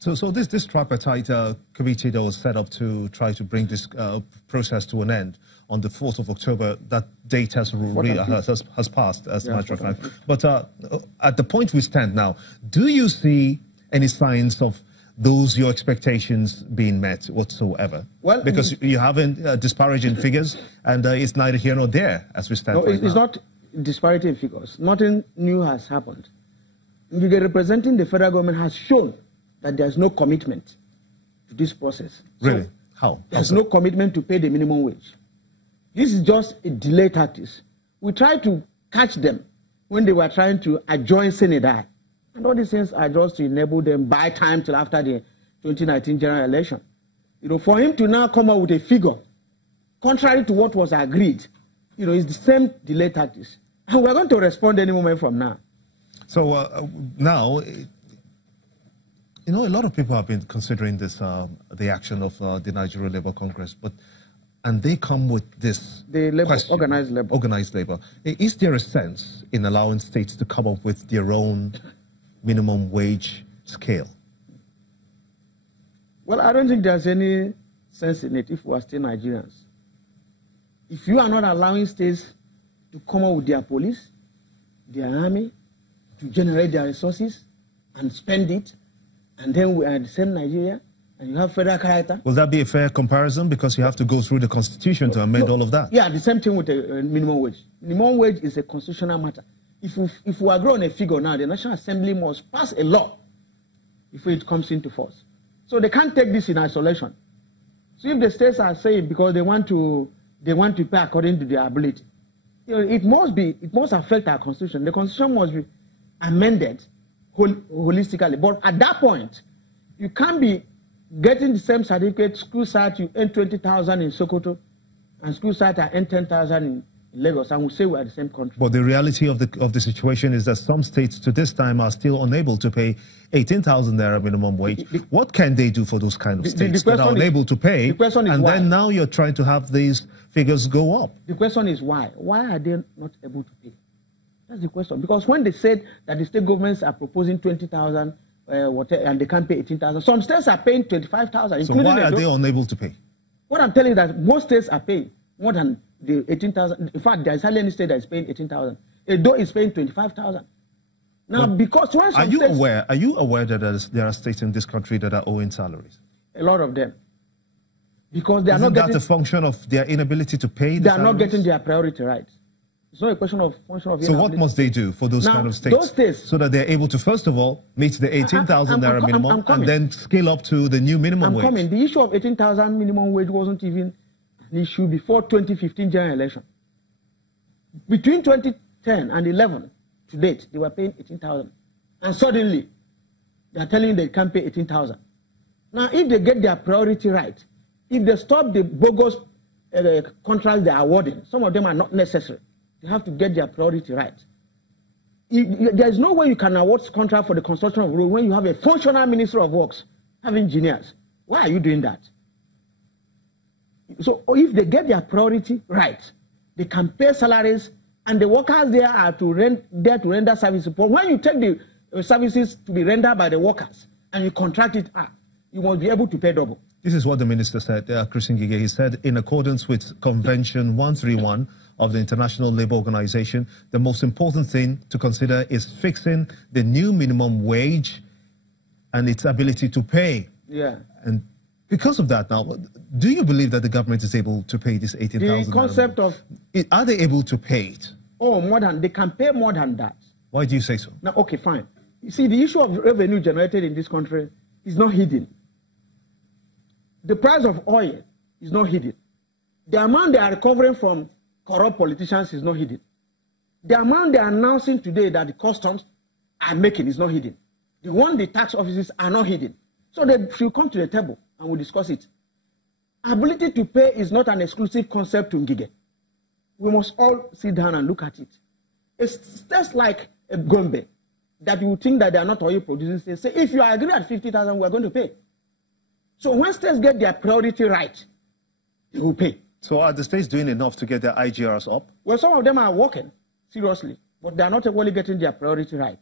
So this tripartite committee that was set up to try to bring this process to an end on the 4th of October, that date has passed, as a matter of fact. But at the point we stand now, do you see any signs of your expectations being met whatsoever? Well, because you haven't disparaging figures, and it's neither here nor there as we stand right now. It's not disparity in figures. Nothing new has happened. The representing the federal government has shown that there's no commitment to this process. Really? How? There's no commitment to pay the minimum wage. This is just a delay tactics. We tried to catch them when they were trying to adjoin Senegal. And all these things are just to enable them buy time till after the 2019 general election. For him to now come up with a figure, contrary to what was agreed, it's the same delay tactics. And we're going to respond any moment from now. So now, a lot of people have been considering this, the action of the Nigerian Labour Congress, and they come with this question. Organized labor. Is there a sense in allowing states to come up with their own minimum wage scale? Well, I don't think there's any sense in it if we are still Nigerians. If you are not allowing states to come up with their police, their army, to generate their resources and spend it, and then we are the same Nigeria, and you have federal character. Will that be a fair comparison? Because you have to go through the constitution to amend all of that. Yeah, the same thing with the minimum wage. Minimum wage is a constitutional matter. If we agree on a figure now, the National Assembly must pass a law before it comes into force. So they can't take this in isolation. So if the states are saying because they want to pay according to their ability, it must affect our constitution. The constitution must be amended holistically. But at that point, you can't be getting the same certificate. School site you earn 20,000 in Sokoto, and school site I earn 10,000 in Lagos, and we say we are the same country. But the reality of the situation is that some states to this time are still unable to pay 18,000 naira minimum wage. What can they do for those kind of states that are unable to pay? The question is why. Then now you're trying to have these figures go up. The question is why? Why are they not able to pay? That's the question. Because when they said that the state governments are proposing 20,000 and they can't pay 18,000, some states are paying 25,000. So why are they unable to pay? What I'm telling you is that most states are paying more than the 18,000. In fact, there is hardly any state that is paying 18,000. Edo is paying 25,000. Now, because once are you aware that there are states in this country that are owing salaries? A lot of them. Because they are not getting... Isn't that a function of their inability to pay the They are not getting their priority right. It's not a function of So what must they do for those kind of states? Those states, so that they're able to, first of all, meet the 18,000 naira minimum and then scale up to the new minimum wage? The issue of 18,000 minimum wage wasn't even an issue before 2015 general election. Between 2010 and 11 to date, they were paying 18,000. And suddenly, they are telling you they can't pay 18,000. Now, if they get their priority right, if they stop the bogus contracts they are awarding, some of them are not necessary. They have to get their priority right. There is no way you can award contract for the construction of road when you have a functional Minister of Works, have engineers. Why are you doing that? So if they get their priority right, they can pay salaries, and the workers there are there to render services. But when you take the services to be rendered by the workers and you contract it out, you must be able to pay double. This is what the minister said, Christian Gige. He said, in accordance with Convention 131 of the International Labour Organization, the most important thing to consider is fixing the new minimum wage and its ability to pay. Yeah. And because of that now, do you believe that the government is able to pay this 18,000? The concept of... Are they able to pay it? Oh, they can pay more than that. Why do you say so? Now, okay, fine. You see, the issue of revenue generated in this country is not hidden. The price of oil is not hidden. The amount they are recovering from corrupt politicians is not hidden. The amount they are announcing today that the customs are making is not hidden. The one the tax offices are not hidden. So they should come to the table and we'll discuss it. Ability to pay is not an exclusive concept to Ngige. We must all sit down and look at it. It's just like a Gombe that you think that they are not oil producing. Say, if you agree at 50,000, we are going to pay. So when states get their priority right, they will pay. So are the states doing enough to get their IGRs up? Well, some of them are working seriously, but they are not equally getting their priority right.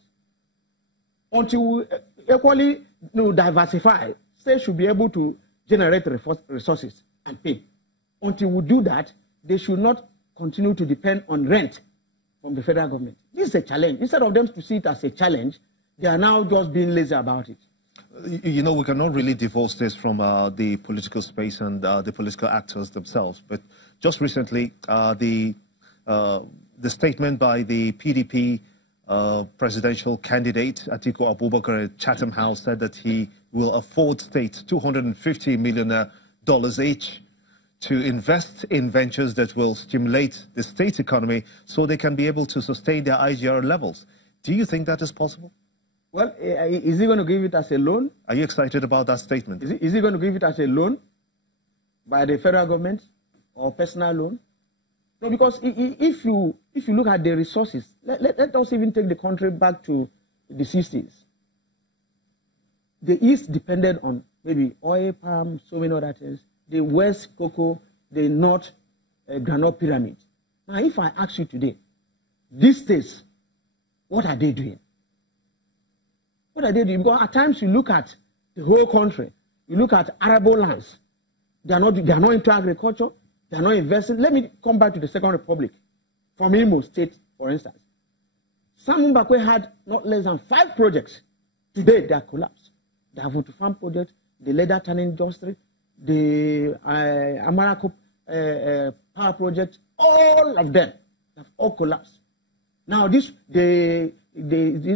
Until we equally diversify. States should be able to generate resources and pay. Until we do that, they should not continue to depend on rent from the federal government. This is a challenge. Instead of them to see it as a challenge, they are now just being lazy about it. You know, we cannot really divorce this from the political space and the political actors themselves. But just recently, the statement by the PDP presidential candidate, Atiku Abubakar at Chatham House, said that he will afford states $250 million each to invest in ventures that will stimulate the state economy so they can be able to sustain their IGR levels. Do you think that is possible? Well, is he going to give it as a loan? Are you excited about that statement? Is he going to give it as a loan by the federal government or personal loan? No, because if you look at the resources, let us even take the country back to the 60s. The East depended on maybe oil, palm, so many other things. The West, cocoa, the North, granite pyramid. Now, if I ask you today, these states, what are they doing? What are they doing? Because at times you look at the whole country, you look at arable lands. They are not into agriculture. They are not investing. Let me come back to the Second Republic. From Imo State, for instance. Sam Mbakwe had not less than 5 projects. Today, they are collapsed. The Avotu Farm project, the leather tanning industry, the Amarako power project, all of them have all collapsed. Now, this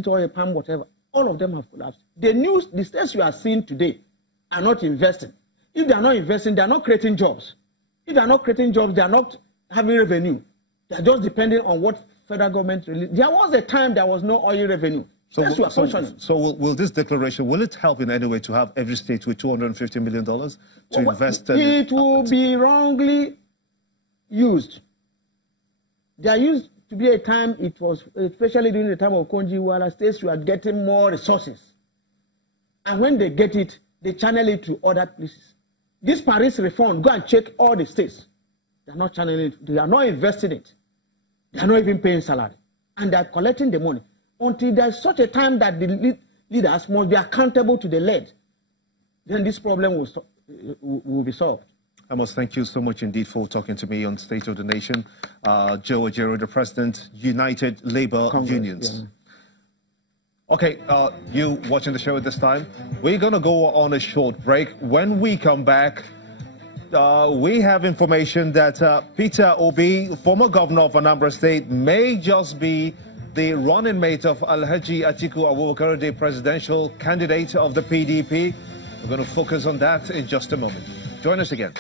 oil palm, whatever, all of them have collapsed. The states you are seeing today are not investing. If they are not investing, they are not creating jobs. If they are not creating jobs, they are not having revenue. They are just depending on what federal government released. There was a time there was no oil revenue. So will this declaration, will it help in any way to have every state with $250 million to invest? It will be wrongly used. There used to be a time, it was, especially during the time of Konji Iweala, states were getting more resources. And when they get it, they channel it to other places. This Paris reform, go and check all the states. They are not channeling it. They are not investing it. They are not even paying salary. And they are collecting the money. Until there's such a time that the leaders must be accountable to the led, then this problem will be solved. I must thank you so much indeed for talking to me on State of the Nation. Joe Ojero, the President, United Labour Unions. Yeah. Okay, you watching the show at this time? We're going to go on a short break. When we come back, we have information that Peter Obi, former governor of Anambra State, may just be the running mate of Alhaji Atiku Abubakar, the presidential candidate of the PDP. We're going to focus on that in just a moment. Join us again.